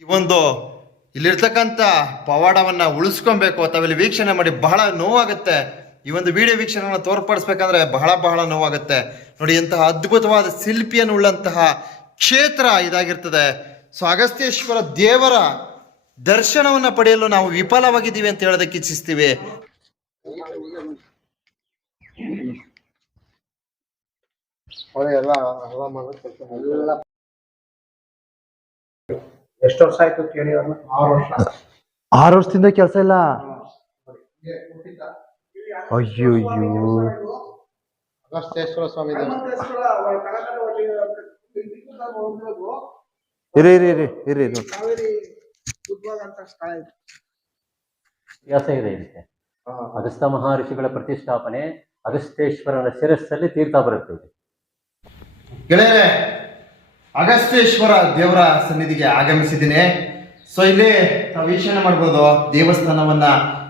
ಈ ಒಂದು ಇಲ್ಲಿರ್ತಕ್ಕಂಥ ಪವಾಡವನ್ನ ಉಳಿಸ್ಕೊಬೇಕು ಅಥವಾ ಇಲ್ಲಿ ವೀಕ್ಷಣೆ ಮಾಡಿ ಬಹಳ ನೋವಾಗುತ್ತೆ. ಈ ಒಂದು ವಿಡಿಯೋ ವೀಕ್ಷಣೆಯನ್ನು ತೋರ್ಪಡಿಸ್ಬೇಕಂದ್ರೆ ಬಹಳ ಬಹಳ ನೋವಾಗುತ್ತೆ. ನೋಡಿ, ಇಂತಹ ಅದ್ಭುತವಾದ ಶಿಲ್ಪಿಯನ್ನು ಉಳ್ಳಂತಹ ಕ್ಷೇತ್ರ ಇದಾಗಿರ್ತದೆ. ಸೊ, ಅಗಸ್ತ್ಯೇಶ್ವರ ದೇವರ ದರ್ಶನವನ್ನು ಪಡೆಯಲು ನಾವು ವಿಫಲವಾಗಿದ್ದೀವಿ ಅಂತ ಹೇಳೋದಕ್ಕೆ ಇಚ್ಛಿಸ್ತೀವಿ. ಎಲ್ಲ ಎಷ್ಟು ವರ್ಷ ಆಯ್ತು ಕೇಳಿ ಅವ್ರನ್ನ? ಆರು ವರ್ಷ. ಆರು ವರ್ಷದಿಂದ ಕೆಲಸ ಇಲ್ಲ? ಅಯ್ಯೋ ಅಯ್ಯೋ. ಅಗಸ್ತ್ಯೇಶ್ವರ ಸ್ವಾಮಿ ಇರಿ ಇರಿ ಇರಿ ಇರಿ ಇರಿ. ಇತಿಹಾಸ ಇದೆ. ಇದಕ್ಕೆ. ಅಗಸ್ತ ಮಹರ್ಷಿಗಳ ಪ್ರತಿಷ್ಠಾಪನೆ ಅಗಸ್ತೇಶ್ವರನ ಶಿರಸ್ಸಲ್ಲಿ ತೀರ್ಥ ಬರುತ್ತೆ ಇದು. ಗೆಳೆಯರೆ ಅಗಸ್ತ್ಯೇಶ್ವರ ದೇವರ ಸನ್ನಿಧಿಗೆ ಆಗಮಿಸಿದ್ದೀನಿ. ಸೊ ಇಲ್ಲಿ ನಾವು ವೀಕ್ಷಣೆ ಮಾಡ್ಬೋದು. ದೇವಸ್ಥಾನವನ್ನ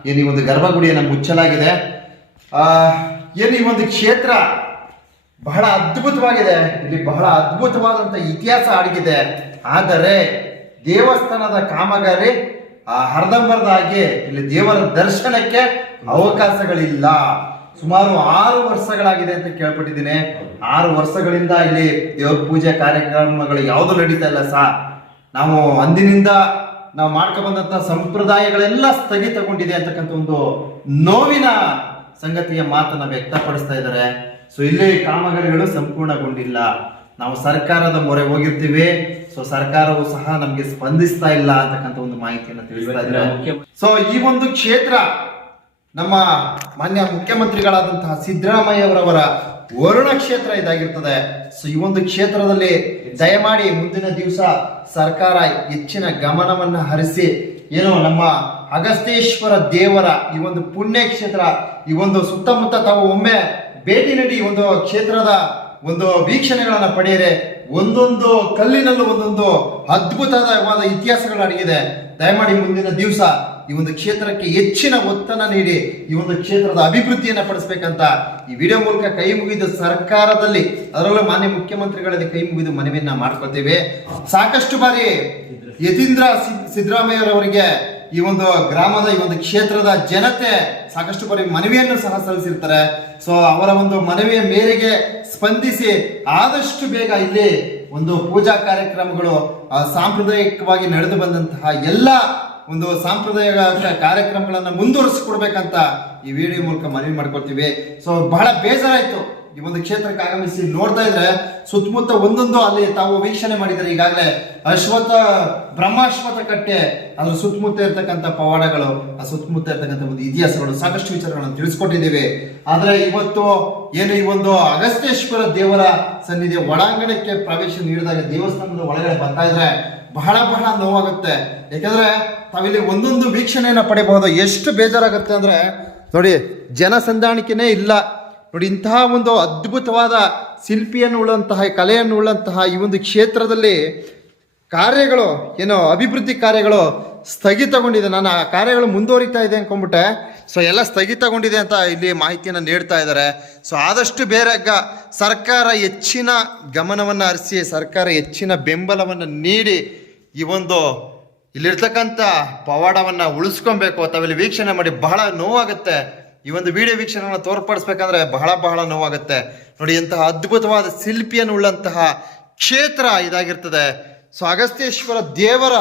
ಏನು ಈ ಒಂದು ಗರ್ಭಗುಡಿಯನ್ನ ಮುಚ್ಚಲಾಗಿದೆ. ಆ, ಏನು ಈ ಒಂದು ಕ್ಷೇತ್ರ ಬಹಳ ಅದ್ಭುತವಾಗಿದೆ. ಇಲ್ಲಿ ಬಹಳ ಅದ್ಭುತವಾದಂತ ಇತಿಹಾಸ ಅಡಗಿದೆ ಆದರೆ ದೇವಸ್ಥಾನದ ಕಾಮಗಾರಿ ಆ ಹಾಗೆ ಇಲ್ಲಿ ದೇವರ ದರ್ಶನಕ್ಕೆ ಅವಕಾಶಗಳಿಲ್ಲ. ಸುಮಾರು ಆರು ವರ್ಷಗಳಾಗಿದೆ ಅಂತ ಕೇಳ್ಪಟ್ಟಿದ್ದೀನಿ. ಆರು ವರ್ಷಗಳಿಂದ ಇಲ್ಲಿ ದೇವ್ರ ಪೂಜೆ ಕಾರ್ಯಕ್ರಮಗಳು ಯಾವುದು ನಡೀತಾ ಇಲ್ಲ ಸಾ. ನಾವು ಅಂದಿನಿಂದ ನಾವು ಮಾಡ್ಕೊಬಂದಂತ ಸಂಪ್ರದಾಯಗಳೆಲ್ಲ ಸ್ಥಗಿತಗೊಂಡಿದೆ ಅಂತಕ್ಕಂಥ ಒಂದು ನೋವಿನ ಸಂಗತಿಯ ಮಾತನ್ನ ವ್ಯಕ್ತಪಡಿಸ್ತಾ ಇದ್ದಾರೆ. ಸೊ ಇಲ್ಲಿ ಕಾಮಗಾರಿಗಳು ಸಂಪೂರ್ಣಗೊಂಡಿಲ್ಲ. ನಾವು ಸರ್ಕಾರದ ಮೊರೆ ಹೋಗಿರ್ತೀವಿ. ಸೊ ಸರ್ಕಾರವು ಸಹ ನಮಗೆ ಸ್ಪಂದಿಸ್ತಾ ಇಲ್ಲ ಅಂತಕ್ಕಂಥ ಒಂದು ಮಾಹಿತಿಯನ್ನು ತಿಳಿಸ್ತಾ ಇದ್ದಾರೆ. ಸೊ ಈ ಒಂದು ಕ್ಷೇತ್ರ ನಮ್ಮ ಮಾನ್ಯ ಮುಖ್ಯಮಂತ್ರಿಗಳಾದಂತಹ ಸಿದ್ದರಾಮಯ್ಯವರವರ ವರುಣ ಕ್ಷೇತ್ರ ಇದಾಗಿರ್ತದೆ. ಸೊ ಈ ಒಂದು ಕ್ಷೇತ್ರದಲ್ಲಿ ದಯಮಾಡಿ ಮುಂದಿನ ದಿವಸ ಸರ್ಕಾರ ಹೆಚ್ಚಿನ ಗಮನವನ್ನ ಹರಿಸಿ, ಏನು ನಮ್ಮ ಅಗಸ್ತೇಶ್ವರ ದೇವರ ಈ ಒಂದು ಪುಣ್ಯ ಕ್ಷೇತ್ರ, ಈ ಒಂದು ಸುತ್ತಮುತ್ತ ತಾವು ಒಮ್ಮೆ ಭೇಟಿ ನೀಡಿ ಒಂದು ಕ್ಷೇತ್ರದ ಒಂದು ವೀಕ್ಷಣೆಗಳನ್ನ ಪಡೆಯರೆ. ಒಂದೊಂದು ಕಲ್ಲಿನಲ್ಲೂ ಒಂದೊಂದು ಅದ್ಭುತವಾದ ಇತಿಹಾಸಗಳು ಅಡಗಿದೆ. ದಯಮಾಡಿ ಮುಂದಿನ ದಿವಸ ಈ ಒಂದು ಕ್ಷೇತ್ರಕ್ಕೆ ಹೆಚ್ಚಿನ ಒತ್ತನ್ನ ನೀಡಿ ಈ ಒಂದು ಕ್ಷೇತ್ರದ ಅಭಿವೃದ್ಧಿಯನ್ನು ಪಡಿಸ್ಬೇಕಂತ ಈ ವಿಡಿಯೋ ಮೂಲಕ ಕೈ ಮುಗಿದ ಸರ್ಕಾರದಲ್ಲಿ ಅದರಲ್ಲೂ ಮಾನ್ಯ ಮುಖ್ಯಮಂತ್ರಿಗಳಲ್ಲಿ ಕೈ ಮುಗಿದು ಮನವಿಯನ್ನ ಮಾಡ್ಕೊಳ್ತೇವೆ. ಸಾಕಷ್ಟು ಬಾರಿ ಯತೀಂದ್ರ ಸಿದ್ದರಾಮಯ್ಯರವರಿಗೆ ಈ ಒಂದು ಗ್ರಾಮದ ಈ ಒಂದು ಕ್ಷೇತ್ರದ ಜನತೆ ಸಾಕಷ್ಟು ಬಾರಿ ಮನವಿಯನ್ನು ಸಹ ಸಲ್ಲಿಸಿರ್ತಾರೆ. ಸೊ ಅವರ ಒಂದು ಮನವಿಯ ಮೇರೆಗೆ ಸ್ಪಂದಿಸಿ ಆದಷ್ಟು ಬೇಗ ಇಲ್ಲಿ ಒಂದು ಪೂಜಾ ಕಾರ್ಯಕ್ರಮಗಳು ಸಾಂಪ್ರದಾಯಿಕವಾಗಿ ನಡೆದು ಬಂದಂತಹ ಎಲ್ಲ ಒಂದು ಸಾಂಪ್ರದಾಯಿಕ ಕಾರ್ಯಕ್ರಮಗಳನ್ನ ಮುಂದುವರಿಸಿಕೊಡ್ಬೇಕಂತ ಈ ವಿಡಿಯೋ ಮೂಲಕ ಮನವಿ ಮಾಡ್ಕೊಳ್ತೀವಿ. ಸೊ ಬಹಳ ಬೇಜಾರಾಯಿತು. ಈ ಒಂದು ಕ್ಷೇತ್ರಕ್ಕೆ ಆಗಮಿಸಿ ನೋಡ್ತಾ ಇದ್ರೆ ಸುತ್ತಮುತ್ತ ಒಂದೊಂದು ಅಲ್ಲಿ ತಾವು ವೀಕ್ಷಣೆ ಮಾಡಿದ್ದಾರೆ ಈಗಾಗಲೇ ಅಶ್ವತ್ಥ ಬ್ರಹ್ಮಾಶ್ವಥ ಕಟ್ಟೆ, ಅದ್ರ ಸುತ್ತಮುತ್ತ ಇರ್ತಕ್ಕಂಥ ಪವಾಡಗಳು, ಆ ಸುತ್ತಮುತ್ತ ಇರ್ತಕ್ಕಂಥ ಒಂದು ಇತಿಹಾಸಗಳು ಸಾಕಷ್ಟು ವಿಚಾರಗಳನ್ನು ತಿಳಿಸ್ಕೊಟ್ಟಿದ್ದೀವಿ. ಆದ್ರೆ ಇವತ್ತು ಏನು ಈ ಒಂದು ಅಗಸ್ತ್ಯೇಶ್ವರ ದೇವರ ಸನ್ನಿಧಿ ಒಳಾಂಗಣಕ್ಕೆ ಪ್ರವೇಶ ನೀಡಿದಾಗ ದೇವಸ್ಥಾನದ ಒಳಗಡೆ ಬರ್ತಾ ಇದ್ರೆ ಬಹಳ ಬಹಳ ನೋವಾಗುತ್ತೆ. ಯಾಕಂದ್ರೆ ತಾವಿಲ್ಲಿ ಒಂದೊಂದು ವೀಕ್ಷಣೆಯನ್ನು ಪಡೆಯಬಹುದು ಎಷ್ಟು ಬೇಜಾರಾಗುತ್ತೆ ಅಂದ್ರೆ, ನೋಡಿ, ಜನಸಂದಾಣಿಕೆನೇ ಇಲ್ಲ. ನೋಡಿ, ಇಂತಹ ಒಂದು ಅದ್ಭುತವಾದ ಶಿಲ್ಪಿಯನ್ನು ಉಳ್ಳಂತಹ, ಕಲೆಯನ್ನು ಉಳ್ಳಂತಹ ಈ ಒಂದು ಕ್ಷೇತ್ರದಲ್ಲಿ ಕಾರ್ಯಗಳು, ಏನೋ ಅಭಿವೃದ್ಧಿ ಕಾರ್ಯಗಳು ಸ್ಥಗಿತಗೊಂಡಿದೆ. ನಾನು ಆ ಕಾರ್ಯಗಳು ಮುಂದುವರಿತಾ ಇದೆ ಅನ್ಕೊಂಡ್ಬಿಟ್ಟೆ. ಸೊ ಎಲ್ಲ ಸ್ಥಗಿತಗೊಂಡಿದೆ ಅಂತ ಇಲ್ಲಿ ಮಾಹಿತಿಯನ್ನು ನೀಡ್ತಾ ಇದ್ದಾರೆ. ಸೊ ಆದಷ್ಟು ಬೇರೆಗ ಸರ್ಕಾರ ಹೆಚ್ಚಿನ ಗಮನವನ್ನು ಹರಿಸಿ, ಸರ್ಕಾರ ಹೆಚ್ಚಿನ ಬೆಂಬಲವನ್ನು ನೀಡಿ ಈ ಒಂದು ಇಲ್ಲಿರ್ತಕ್ಕಂಥ ಪವಾಡವನ್ನು ಉಳಿಸ್ಕೊಬೇಕು ಇಲ್ಲಿ ವೀಕ್ಷಣೆ ಮಾಡಿ ಬಹಳ ನೋವಾಗುತ್ತೆ. ಈ ಒಂದು ವಿಡಿಯೋ ವೀಕ್ಷಣೆಯನ್ನು ತೋರ್ಪಡಿಸ್ಬೇಕಂದ್ರೆ ಬಹಳ ಬಹಳ ನೋವಾಗುತ್ತೆ. ನೋಡಿ, ಇಂತಹ ಅದ್ಭುತವಾದ ಶಿಲ್ಪಿಯನ್ನು ಉಳ್ಳಂತಹ ಕ್ಷೇತ್ರ ಇದಾಗಿರ್ತದೆ. ಸೊ, ಅಗಸ್ತ್ಯೇಶ್ವರ ದೇವರ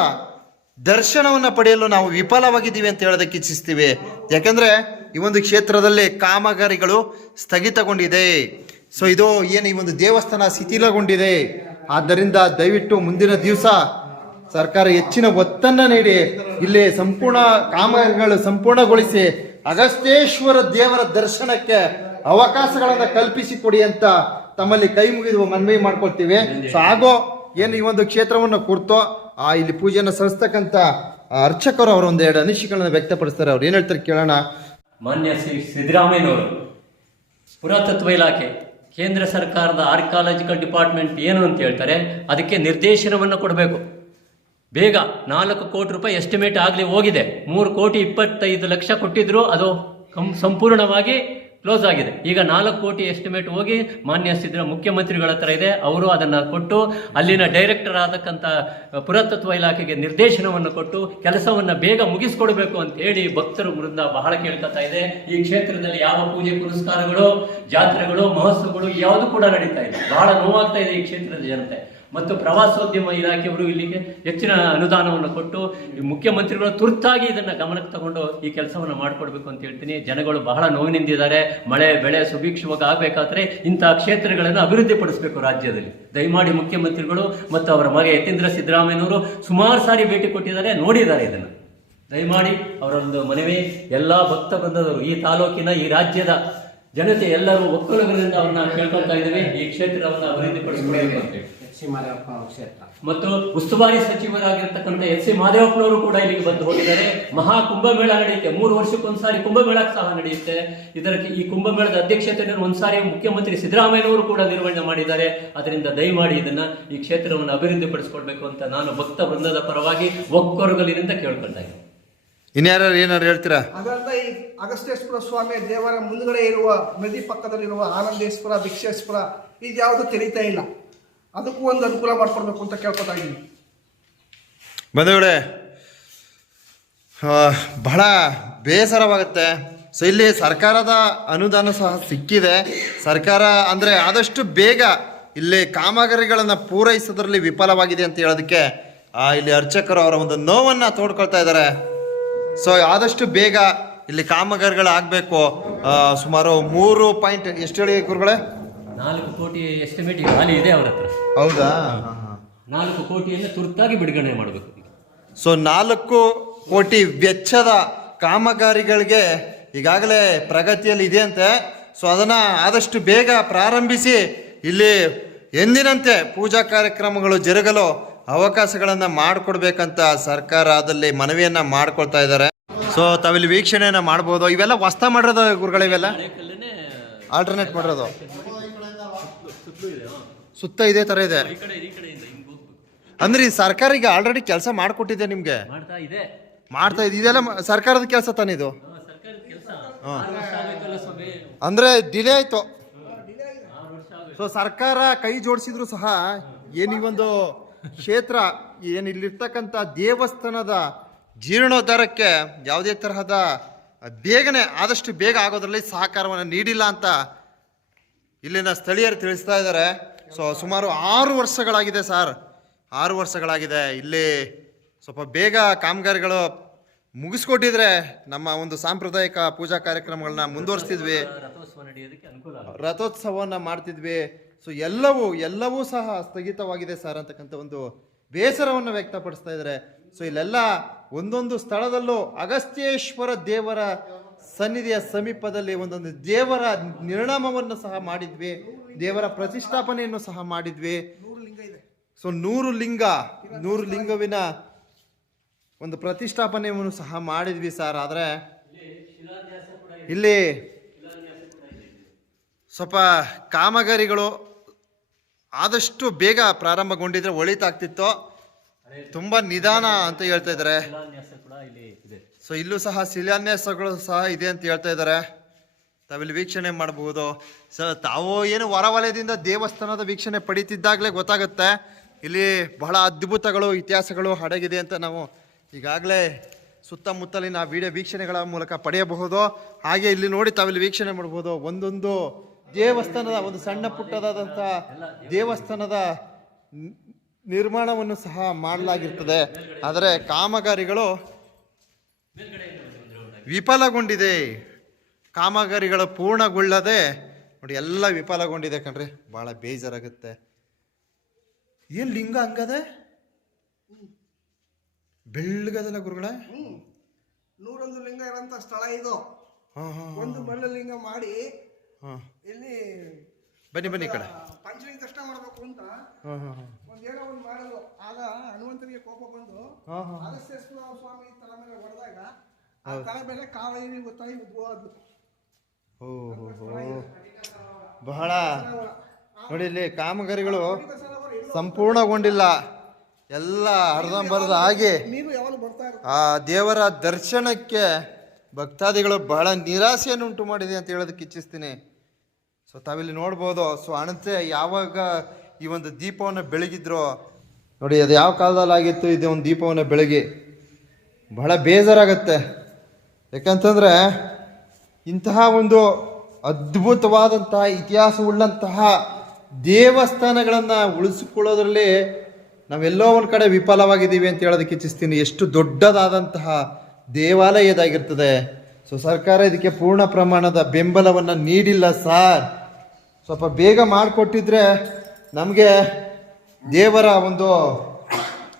ದರ್ಶನವನ್ನು ಪಡೆಯಲು ನಾವು ವಿಫಲವಾಗಿದ್ದೀವಿ ಅಂತ ಹೇಳೋದಕ್ಕೆ ಇಚ್ಛಿಸ್ತೀವಿ. ಯಾಕಂದ್ರೆ ಈ ಒಂದು ಕ್ಷೇತ್ರದಲ್ಲಿ ಕಾಮಗಾರಿಗಳು ಸ್ಥಗಿತಗೊಂಡಿದೆ. ಸೊ, ಇದು ಏನು ಈ ಒಂದು ದೇವಸ್ಥಾನ ಶಿಥಿಲಗೊಂಡಿದೆ. ಆದ್ದರಿಂದ ದಯವಿಟ್ಟು ಮುಂದಿನ ದಿವಸ ಸರ್ಕಾರ ಹೆಚ್ಚಿನ ಒತ್ತನ್ನ ನೀಡಿ, ಇಲ್ಲಿ ಸಂಪೂರ್ಣ ಕಾಮಗಾರಿಗಳು ಸಂಪೂರ್ಣಗೊಳಿಸಿ ಅಗಸ್ತೇಶ್ವರ ದೇವರ ದರ್ಶನಕ್ಕೆ ಅವಕಾಶಗಳನ್ನು ಕಲ್ಪಿಸಿ ಕೊಡಿ ಅಂತ ತಮ್ಮಲ್ಲಿ ಕೈ ಮುಗಿದು ಮನವಿ ಮಾಡ್ಕೊಳ್ತೀವಿ. ಸೊ ಆಗೋ ಏನು ಈ ಒಂದು ಕ್ಷೇತ್ರವನ್ನು ಕುರಿತೋ ಆ ಇಲ್ಲಿ ಪೂಜೆಯನ್ನು ಸಲ್ಲಿಸ್ತಕ್ಕಂಥ ಅರ್ಚಕರು ಅವರ ಒಂದೆರಡು ಅನಿಸಿಕೆಗಳನ್ನು ವ್ಯಕ್ತಪಡಿಸ್ತಾರೆ. ಅವ್ರು ಏನು ಹೇಳ್ತಾರೆ ಕೇಳೋಣ. ಮಾನ್ಯ ಶ್ರೀ ಸಿದ್ದರಾಮಯ್ಯನವರು, ಪುರಾತತ್ವ ಇಲಾಖೆ, ಕೇಂದ್ರ ಸರ್ಕಾರದ ಆರ್ಕಿಯಾಲಜಿಕಲ್ ಡಿಪಾರ್ಟ್ಮೆಂಟ್ ಏನು ಅಂತ ಹೇಳ್ತಾರೆ, ಅದಕ್ಕೆ ನಿರ್ದೇಶನವನ್ನು ಕೊಡಬೇಕು. ಬೇಗ ನಾಲ್ಕು ಕೋಟಿ ರೂಪಾಯಿ ಎಸ್ಟಿಮೇಟ್ ಆಗಲಿ ಹೋಗಿದೆ. ಮೂರು ಕೋಟಿ ಇಪ್ಪತ್ತೈದು ಲಕ್ಷ ಕೊಟ್ಟಿದ್ರು, ಅದು ಸಂಪೂರ್ಣವಾಗಿ ಕ್ಲೋಸ್ ಆಗಿದೆ. ಈಗ ನಾಲ್ಕು ಕೋಟಿ ಎಸ್ಟಿಮೇಟ್ ಹೋಗಿ ಮಾನ್ಯ ಸಿದ್ದರ ಮುಖ್ಯಮಂತ್ರಿಗಳ ಹತ್ರ ಇದೆ. ಅವರು ಅದನ್ನು ಕೊಟ್ಟು, ಅಲ್ಲಿನ ಡೈರೆಕ್ಟರ್ ಆದಕ್ಕಂಥ ಪುರಾತತ್ವ ಇಲಾಖೆಗೆ ನಿರ್ದೇಶನವನ್ನು ಕೊಟ್ಟು, ಕೆಲಸವನ್ನು ಬೇಗ ಮುಗಿಸ್ಕೊಡ್ಬೇಕು ಅಂತ ಹೇಳಿ ಭಕ್ತರು ವೃಂದ ಬಹಳ ಕೇಳ್ಕೊತಾ ಇದೆ. ಈ ಕ್ಷೇತ್ರದಲ್ಲಿ ಯಾವ ಪೂಜೆ ಪುರಸ್ಕಾರಗಳು, ಜಾತ್ರೆಗಳು, ಮಹೋತ್ಸವಗಳು ಯಾವುದು ಕೂಡ ನಡೀತಾ ಇದೆ ಬಹಳ ನೋವಾಗ್ತಾ ಇದೆ ಈ ಕ್ಷೇತ್ರದ ಜನತೆ. ಮತ್ತು ಪ್ರವಾಸೋದ್ಯಮ ಇಲಾಖೆಯವರು ಇಲ್ಲಿಗೆ ಹೆಚ್ಚಿನ ಅನುದಾನವನ್ನು ಕೊಟ್ಟು ಮುಖ್ಯಮಂತ್ರಿಗಳು ತುರ್ತಾಗಿ ಇದನ್ನು ಗಮನಕ್ಕೆ ತಗೊಂಡು ಈ ಕೆಲಸವನ್ನು ಮಾಡಿಕೊಡ್ಬೇಕು ಅಂತ ಹೇಳ್ತೀನಿ. ಜನಗಳು ಬಹಳ ನೋವಿನಿಂದಿದ್ದಾರೆ. ಮಳೆ, ಬೆಳೆ ಸುಭಿಕ್ಷವಾಗಿ ಆಗಬೇಕಾದ್ರೆ ಇಂಥ ಕ್ಷೇತ್ರಗಳನ್ನು ಅಭಿವೃದ್ಧಿಪಡಿಸಬೇಕು ರಾಜ್ಯದಲ್ಲಿ. ದಯಮಾಡಿ ಮುಖ್ಯಮಂತ್ರಿಗಳು ಮತ್ತು ಅವರ ಮಗ ಯತೀಂದ್ರ ಸಿದ್ದರಾಮಯ್ಯನವರು ಸುಮಾರು ಸಾರಿ ಭೇಟಿ ಕೊಟ್ಟಿದ್ದಾರೆ, ನೋಡಿದ್ದಾರೆ ಇದನ್ನು. ದಯಮಾಡಿ ಅವರೊಂದು ಮನವಿ, ಎಲ್ಲ ಭಕ್ತ ಬಂಧದವರು ಈ ತಾಲೂಕಿನ, ಈ ರಾಜ್ಯದ ಜನತೆ ಎಲ್ಲರೂ ಒಕ್ಕಲುಗಳಿಂದ ಅವ್ರನ್ನ ಕೇಳ್ಕೊಳ್ತಾ ಇದ್ದೀವಿ. ಈ ಕ್ಷೇತ್ರವನ್ನು ಅಭಿವೃದ್ಧಿ ಅಂತೇಳಿ ಸಿ ಮಾದೇವಪ್ಪ ಕ್ಷೇತ್ರ. ಮತ್ತು ಉಸ್ತುವಾರಿ ಸಚಿವರಾಗಿರ್ತಕ್ಕಂಥ ಎಸ್ ಸಿ ಮಾದೇವಪ್ಪನವರು ಕೂಡ ಇಲ್ಲಿಗೆ ಬಂದು ಹೋಗಿದ್ದಾರೆ. ಮಹಾ ಕುಂಭಮೇಳ ನಡೆಯುತ್ತೆ. ಮೂರು ವರ್ಷಕ್ಕೊಂದ್ಸಾರಿ ಕುಂಭಮೇಳ ಸಹ ನಡೆಯುತ್ತೆ. ಇದಕ್ಕೆ ಈ ಕುಂಭಮೇಳದ ಅಧ್ಯಕ್ಷತೆಯನ್ನು ಒಂದ್ಸಾರಿ ಮುಖ್ಯಮಂತ್ರಿ ಸಿದ್ದರಾಮಯ್ಯನವರು ಕೂಡ ನಿರ್ವಹಣೆ ಮಾಡಿದ್ದಾರೆ. ಅದರಿಂದ ದಯಮಾಡಿ ಇದನ್ನ ಈ ಕ್ಷೇತ್ರವನ್ನು ಅಭಿವೃದ್ಧಿ ಪಡಿಸ್ಕೊಡ್ಬೇಕು ಅಂತ ನಾನು ಭಕ್ತ ವೃಂದದ ಪರವಾಗಿ ಒಕ್ಕೊರಗಲಿನಿಂದ ಕೇಳ್ಕೊಂಡಾಗ. ಇನ್ಯಾರು ಏನಾರು ಹೇಳ್ತೀರಾ? ಅದರಿಂದ ಈ ಅಗಸ್ತೇಶ್ವರ ಸ್ವಾಮಿ ದೇವರ ಮುಂದ್ಗಡೆ ಇರುವ ನದಿ ಪಕ್ಕದಲ್ಲಿರುವ ಆನಂದೇಶ್ವರ ಭಿಕ್ಷೇಶ್ವರ ಇದ್ಯಾವುದು ತೆರೀತಾ ಇಲ್ಲ. ಅದಕ್ಕೂ ಒಂದು ಅನುಕೂಲ ಮಾಡ್ಕೊಡ್ಬೇಕು ಅಂತ ಕೇಳ್ಕೊತಾ ಇದ್ದೀನಿ. ಬಂಧುಗಳೇ ಬಹಳ ಬೇಸರವಾಗುತ್ತೆ. ಸೊ ಇಲ್ಲಿ ಸರ್ಕಾರದ ಅನುದಾನ ಸಹ ಸಿಕ್ಕಿದೆ. ಸರ್ಕಾರ ಅಂದರೆ ಆದಷ್ಟು ಬೇಗ ಇಲ್ಲಿ ಕಾಮಗಾರಿಗಳನ್ನು ಪೂರೈಸೋದ್ರಲ್ಲಿ ವಿಫಲವಾಗಿದೆ ಅಂತ ಹೇಳೋದಕ್ಕೆ ಇಲ್ಲಿ ಅರ್ಚಕರು ಅವರ ಒಂದು ನೋವನ್ನು ತೋಡ್ಕೊಳ್ತಾ ಇದ್ದಾರೆ. ಸೊ ಆದಷ್ಟು ಬೇಗ ಇಲ್ಲಿ ಕಾಮಗಾರಿಗಳು ಆಗಬೇಕು ಸುಮಾರು ಮೂರು ಪಾಯಿಂಟ್, ಎಷ್ಟು ಹೇಳಿ ಗುರುಗಳೇ? ನಾಲ್ಕು ಕೋಟಿ ಎಸ್ಟಿಮೇಟ್ ಖಾಲಿ ಇದೆ ಅವರ ಹತ್ರ. ಹೌದಾ? ನಾಲ್ಕು ಕೋಟಿಯನ್ನು ತುರ್ತಾಗಿ ಬಿಡುಗಡೆ ಮಾಡಬೇಕು ಸೊ ನಾಲ್ಕು ಕೋಟಿ ವೆಚ್ಚದ ಕಾಮಗಾರಿಗಳಿಗೆ ಈಗಾಗಲೇ ಪ್ರಗತಿಯಲ್ಲಿ ಇದೆಯಂತೆ. ಸೊ ಅದನ್ನು ಆದಷ್ಟು ಬೇಗ ಪ್ರಾರಂಭಿಸಿ ಇಲ್ಲಿ ಎಂದಿನಂತೆ ಪೂಜಾ ಕಾರ್ಯಕ್ರಮಗಳು ಜರುಗಲು ಅವಕಾಶಗಳನ್ನು ಮಾಡಿಕೊಡ್ಬೇಕಂತ ಸರ್ಕಾರದಲ್ಲಿ ಮನವಿಯನ್ನು ಮಾಡ್ಕೊಳ್ತಾ ಇದ್ದಾರೆ. ಸೊ ತಾವಿಲ್ಲಿ ವೀಕ್ಷಣೆಯನ್ನು ಮಾಡ್ಬೋದು. ಇವೆಲ್ಲ ವಸ್ತ ಮಾಡಿರೋದು ಗುರುಗಳು ಇವೆಲ್ಲ? ಸುತ್ತ ಇದೇ ತರ ಇದೆ. ಈ ಕಡೆ ಈ ಕಡೆಯಿಂದ ಹಿಂಗ್ ಹೋಗ್ಬೇಕು. ಅಂದ್ರೆ ಈ ಸರ್ಕಾರ ಈಗ ಆಲ್ರೆಡಿ ಕೆಲಸ ಮಾಡ್ಕೊಟ್ಟಿದೆ ನಿಮಗೆ? ಮಾಡ್ತಾ ಇದೆ. ಮಾಡ್ತಾ ಇದೆ. ಇದೆಲ್ಲ ಮ- ಸರ್ಕಾರದ ಕೆಲಸ ತಾನೇ ಇದು? ಹಾ, ಸರ್ಕಾರದ ಕೆಲಸ. ಆರು ವರ್ಷ ಆಗೈತಲ್ಲ ಸ್ವಾಮಿ. ಅಂದ್ರೆ ಡಿಲೇ ಆಯ್ತು. ಆರು ವರ್ಷ ಆಗೋಯ್ತು. ಸೊ ಸರ್ಕಾರ ಕೈ ಜೋಡಿಸಿದ್ರು ಸಹ ಏನು ಈ ಒಂದು ಕ್ಷೇತ್ರ ಏನು ಇಲ್ಲಿರ್ತಕ್ಕಂಥ ದೇವಸ್ಥಾನದ ಜೀರ್ಣೋದ್ಧಾರಕ್ಕೆ ಯಾವುದೇ ತರಹದ ಬೇಗನೆ ಆದಷ್ಟು ಬೇಗ ಆಗೋದ್ರಲ್ಲಿ ಸಹಕಾರವನ್ನು ನೀಡಿಲ್ಲ ಅಂತ ಇಲ್ಲಿನ ಸ್ಥಳೀಯರು ತಿಳಿಸ್ತಾ ಇದ್ದಾರೆ. ಸೊ ಸುಮಾರು ಆರು ವರ್ಷಗಳಾಗಿದೆ ಸರ್. ಆರು ವರ್ಷಗಳಾಗಿದೆ. ಇಲ್ಲಿ ಸ್ವಲ್ಪ ಬೇಗ ಕಾಮಗಾರಿಗಳು ಮುಗಿಸ್ಕೊಟ್ಟಿದ್ರೆ ನಮ್ಮ ಒಂದು ಸಾಂಪ್ರದಾಯಿಕ ಪೂಜಾ ಕಾರ್ಯಕ್ರಮಗಳನ್ನ ಮುಂದುವರಿಸ್ತಿದ್ವಿ. ರಥೋತ್ಸವವನ್ನು ಮಾಡ್ತಿದ್ವಿ. ಸೊ ಎಲ್ಲವೂ ಎಲ್ಲವೂ ಸಹ ಸ್ಥಗಿತವಾಗಿದೆ ಸರ್ ಅಂತಕ್ಕಂಥ ಒಂದು ಬೇಸರವನ್ನು ವ್ಯಕ್ತಪಡಿಸ್ತಾ ಇದ್ದಾರೆ. ಸೊ ಇಲ್ಲೆಲ್ಲ ಒಂದೊಂದು ಸ್ಥಳದಲ್ಲೂ ಅಗಸ್ತ್ಯೇಶ್ವರ ದೇವರ ಸನ್ನಿಧಿಯ ಸಮೀಪದಲ್ಲಿ ಒಂದೊಂದು ದೇವರ ನಿರ್ಣಾಮವನ್ನು ಸಹ ಮಾಡಿದ್ವಿ. ದೇವರ ಪ್ರತಿಷ್ಠಾಪನೆಯನ್ನು ಸಹ ಮಾಡಿದ್ವಿ. ಸೊ ನೂರು ಲಿಂಗ, ನೂರು ಲಿಂಗವಿನ ಒಂದು ಪ್ರತಿಷ್ಠಾಪನೆಯನ್ನು ಸಹ ಮಾಡಿದ್ವಿ ಸರ್. ಆದರೆ ಇಲ್ಲಿ ಸ್ವಲ್ಪ ಕಾಮಗಾರಿಗಳು ಆದಷ್ಟು ಬೇಗ ಪ್ರಾರಂಭಗೊಂಡಿದ್ರೆ ಒಳಿತಾಗ್ತಿತ್ತು. ತುಂಬ ನಿಧಾನ ಅಂತ ಹೇಳ್ತಾ ಇದ್ದಾರೆ. ಸೊ ಇಲ್ಲೂ ಸಹ ಶಿಲಾನ್ಯಾಸಗಳು ಸಹ ಇದೆ ಅಂತ ಹೇಳ್ತಾ ಇದ್ದಾರೆ. ತಾವಿಲ್ಲಿ ವೀಕ್ಷಣೆ ಮಾಡಬಹುದು ಸೊ ತಾವು ಏನು ಹೊರವಲಯದಿಂದ ದೇವಸ್ಥಾನದ ವೀಕ್ಷಣೆ ಪಡೀತಿದ್ದಾಗಲೇ ಗೊತ್ತಾಗುತ್ತೆ. ಇಲ್ಲಿ ಬಹಳ ಅದ್ಭುತಗಳು, ಇತಿಹಾಸಗಳು ಹಡಗಿದೆ ಅಂತ ನಾವು ಈಗಾಗಲೇ ಸುತ್ತಮುತ್ತಲಿನ ವಿಡಿಯೋ ವೀಕ್ಷಣೆಗಳ ಮೂಲಕ ಪಡೆಯಬಹುದು. ಹಾಗೆ ಇಲ್ಲಿ ನೋಡಿ ತಾವಿಲ್ಲಿ ವೀಕ್ಷಣೆ ಮಾಡಬಹುದು ಒಂದೊಂದು ದೇವಸ್ಥಾನದ, ಒಂದು ಸಣ್ಣ ಪುಟ್ಟದಾದಂಥ ದೇವಸ್ಥಾನದ ನಿರ್ಮಾಣವನ್ನು ಸಹ ಮಾಡಲಾಗಿರ್ತದೆ. ಆದರೆ ಕಾಮಗಾರಿಗಳು ವಿಫಲಗೊಂಡಿದೆ. ಕಾಮಗಾರಿಗಳು ಪೂರ್ಣಗೊಳ್ಳದೆ ನೋಡಿ ಎಲ್ಲ ವಿಫಲಗೊಂಡಿದೆ ಕಣ್ರಿ. ಭಾಳ ಬೇಜಾರಾಗುತ್ತೆ. ಏನ್ ಲಿಂಗ ಹಂಗದೆ? ಬೆಳ್ಳಗದಲ್ಲ ಗುರುಗಳ? ನೂರೊಂದು ಲಿಂಗ ಇರೋಂಥ ಸ್ಥಳ ಇದು. ಹಾಂ ಹಾಂ ಒಂದು ಬಣ್ಣ ಲಿಂಗ ಮಾಡಿ ಹಾಂ. ಇಲ್ಲಿ ಬನ್ನಿ ಬನ್ನಿ ಕಡೆ. ಪಂಚಲಿಂಗ ದರ್ಶನ ಮಾಡಬೇಕು ಅಂತ. ಒಂದೇನೋ ಒಂದು ಮಾಡಲು. ಆಗ ಹನುಮಂತನಿಗೆ ಕೋಪ ಬಂದು ಸ್ವಾಮಿ ತಲೆ ಮೇಲೆ ಆ ತಲೆ ಮೇಲೆ ಕಾವೇರಿ ಗೊತ್ತಾಗಿ ಉದ್ಭವ ಓ ಹೋ ಹೋ ಬಹಳ ನೋಡಿ ಇಲ್ಲಿ ಕಾಮಗಾರಿಗಳು ಸಂಪೂರ್ಣಗೊಂಡಿಲ್ಲ. ಎಲ್ಲ ಅರ್ಧಂಬರ್ಧ ಆಗಿ ಆ ದೇವರ ದರ್ಶನಕ್ಕೆ ಭಕ್ತಾದಿಗಳು ಬಹಳ ನಿರಾಸೆಯನ್ನು ಉಂಟು ಮಾಡಿದೆ ಅಂತ ಹೇಳೋದಕ್ಕೆ ಇಚ್ಛಿಸ್ತೀನಿ. ಸೊ ತಾವಿಲ್ಲಿ ನೋಡ್ಬೋದು. ಸೊ ಅಣತೆ ಯಾವಾಗ ಈ ಒಂದು ದೀಪವನ್ನು ಬೆಳಗಿದ್ರೋ ನೋಡಿ ಅದು ಯಾವ ಕಾಲದಲ್ಲಿ ಆಗಿತ್ತು ಇದು ಒಂದು ದೀಪವನ್ನು ಬೆಳಗಿ. ಬಹಳ ಬೇಜಾರಾಗತ್ತೆ. ಯಾಕಂತಂದರೆ ಇಂತಹ ಒಂದು ಅದ್ಭುತವಾದಂತಹ ಇತಿಹಾಸವುಳ್ಳಂತಹ ದೇವಸ್ಥಾನಗಳನ್ನು ಉಳಿಸಿಕೊಳ್ಳೋದ್ರಲ್ಲಿ ನಾವೆಲ್ಲೋ ಒಂದು ಕಡೆ ವಿಫಲವಾಗಿದ್ದೀವಿ ಅಂತ ಹೇಳೋದಕ್ಕೆ ಇಚ್ಛಿಸ್ತೀನಿ. ಎಷ್ಟು ದೊಡ್ಡದಾದಂತಹ ದೇವಾಲಯ ಇದಾಗಿರ್ತದೆ ಸೊ, ಸರ್ಕಾರ ಇದಕ್ಕೆ ಪೂರ್ಣ ಪ್ರಮಾಣದ ಬೆಂಬಲವನ್ನು ನೀಡಿಲ್ಲ ಸಾರ್. ಸ್ವಲ್ಪ ಬೇಗ ಮಾಡಿಕೊಟ್ಟಿದ್ರೆ ನಮಗೆ ದೇವರ ಒಂದು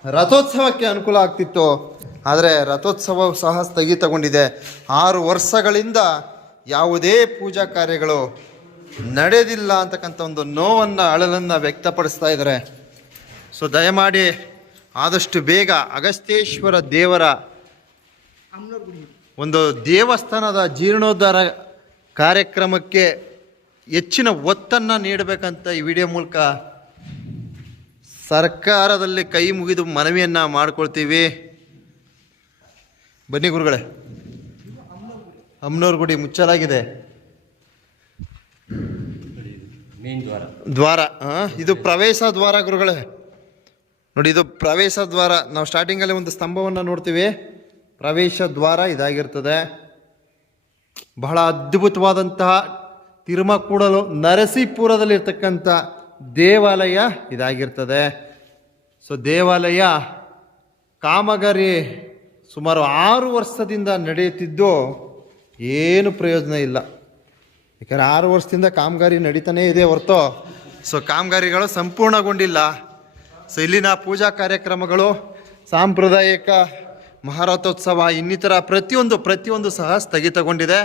ರಥೋತ್ಸವಕ್ಕೆ ಅನುಕೂಲ ಆಗ್ತಿತ್ತು. ಆದರೆ ರಥೋತ್ಸವ ಸಹ ಸ್ಥಗಿತಗೊಂಡಿದೆ. ಆರು ವರ್ಷಗಳಿಂದ ಯಾವುದೇ ಪೂಜಾ ಕಾರ್ಯಗಳು ನಡೆದಿಲ್ಲ ಅಂತಕ್ಕಂಥ ಒಂದು ನೋವನ್ನು, ಅಳಲನ್ನು ವ್ಯಕ್ತಪಡಿಸ್ತಾ ಇದ್ದಾರೆ. ಸೊ, ದಯಮಾಡಿ ಆದಷ್ಟು ಬೇಗ ಅಗಸ್ತೇಶ್ವರ ದೇವರ ಒಂದು ದೇವಸ್ಥಾನದ ಜೀರ್ಣೋದ್ಧಾರ ಕಾರ್ಯಕ್ರಮಕ್ಕೆ ಹೆಚ್ಚಿನ ಒತ್ತನ್ನು ನೀಡಬೇಕಂತ ಈ ವಿಡಿಯೋ ಮೂಲಕ ಸರ್ಕಾರದಲ್ಲಿ ಕೈ ಮುಗಿದು ಮನವಿಯನ್ನು ಮಾಡ್ಕೊಳ್ತೀವಿ. ಬನ್ನಿ ಗುರುಗಳೇ. ಅಮ್ನೋರ್ ಗುಡಿ ಮುಚ್ಚಲಾಗಿದೆ. ದ್ವಾರ. ದ್ವಾರ ಇದು ಪ್ರವೇಶ ದ್ವಾರ ಗುರುಗಳೇ. ನೋಡಿ ಇದು ಪ್ರವೇಶ ದ್ವಾರ. ನಾವು ಸ್ಟಾರ್ಟಿಂಗಲ್ಲಿ ಒಂದು ಸ್ತಂಭವನ್ನು ನೋಡ್ತೀವಿ. ಪ್ರವೇಶ ದ್ವಾರ ಇದಾಗಿರ್ತದೆ. ಬಹಳ ಅದ್ಭುತವಾದಂತಹ ತಿರುಮಕೂಡಲು ನರಸೀಪುರದಲ್ಲಿರ್ತಕ್ಕಂಥ ದೇವಾಲಯ ಇದಾಗಿರ್ತದೆ. ಸೊ ದೇವಾಲಯ ಕಾಮಗಾರಿ ಸುಮಾರು ಆರು ವರ್ಷದಿಂದ ನಡೆಯುತ್ತಿದ್ದು ಏನು ಪ್ರಯೋಜನ ಇಲ್ಲ. ಯಾಕಂದರೆ ಆರು ವರ್ಷದಿಂದ ಕಾಮಗಾರಿ ನಡೀತಾನೇ ಇದೆ ಹೊರತು. ಸೊ ಕಾಮಗಾರಿಗಳು ಸಂಪೂರ್ಣಗೊಂಡಿಲ್ಲ. ಸೊ ಇಲ್ಲಿನ ಪೂಜಾ ಕಾರ್ಯಕ್ರಮಗಳು, ಸಾಂಪ್ರದಾಯಿಕ ಮಹಾರಥೋತ್ಸವ, ಇನ್ನಿತರ ಪ್ರತಿಯೊಂದು ಪ್ರತಿಯೊಂದು ಸಹ ಸ್ಥಗಿತಗೊಂಡಿದೆ.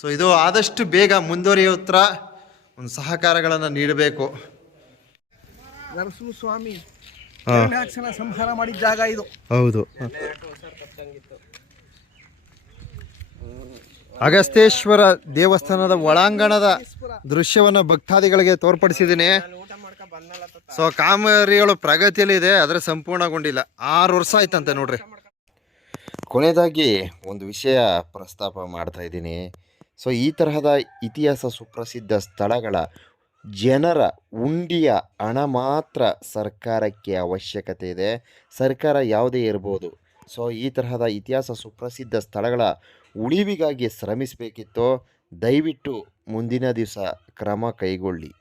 ಸೊ ಇದು ಆದಷ್ಟು ಬೇಗ ಮುಂದುವರಿಯುತ್ತರ ಒಂದು ಸಹಕಾರಗಳನ್ನು ನೀಡಬೇಕು. ನರಸಿಂಹಸ್ವಾಮಿ ಸಂಹಾರ ಮಾಡಿದ ಜಾಗ ಇದು. ಹೌದು. ಅಗಸ್ತೇಶ್ವರ ದೇವಸ್ಥಾನದ ಒಳಾಂಗಣದ ದೃಶ್ಯವನ್ನು ಭಕ್ತಾದಿಗಳಿಗೆ ತೋರ್ಪಡಿಸಿದ್ದೀನಿ. ಸೊ ಕಾಮಗಾರಿಗಳು ಪ್ರಗತಿಯಲ್ಲಿದೆ, ಆದರೆ ಸಂಪೂರ್ಣಗೊಂಡಿಲ್ಲ. ಆರು ವರ್ಷ ಆಯ್ತಂತೆ ನೋಡ್ರಿ. ಕೊನೆಯದಾಗಿ ಒಂದು ವಿಷಯ ಪ್ರಸ್ತಾಪ ಮಾಡ್ತಾ ಇದ್ದೀನಿ. ಸೊ ಈ ತರಹದ ಇತಿಹಾಸ ಸುಪ್ರಸಿದ್ಧ ಸ್ಥಳಗಳ ಜನರ ಉಂಡಿಯ ಹಣ ಮಾತ್ರ ಸರ್ಕಾರಕ್ಕೆ ಅವಶ್ಯಕತೆ ಇದೆ. ಸರ್ಕಾರ ಯಾವುದೇ ಇರ್ಬೋದು. ಸೊ, ಈ ತರಹದ ಇತಿಹಾಸ ಸುಪ್ರಸಿದ್ಧ ಸ್ಥಳಗಳ ಉಳಿವಿಗಾಗಿ ಶ್ರಮಿಸಬೇಕಿತ್ತು. ದಯವಿಟ್ಟು ಮುಂದಿನ ದಿವಸ ಕ್ರಮ ಕೈಗೊಳ್ಳಿ.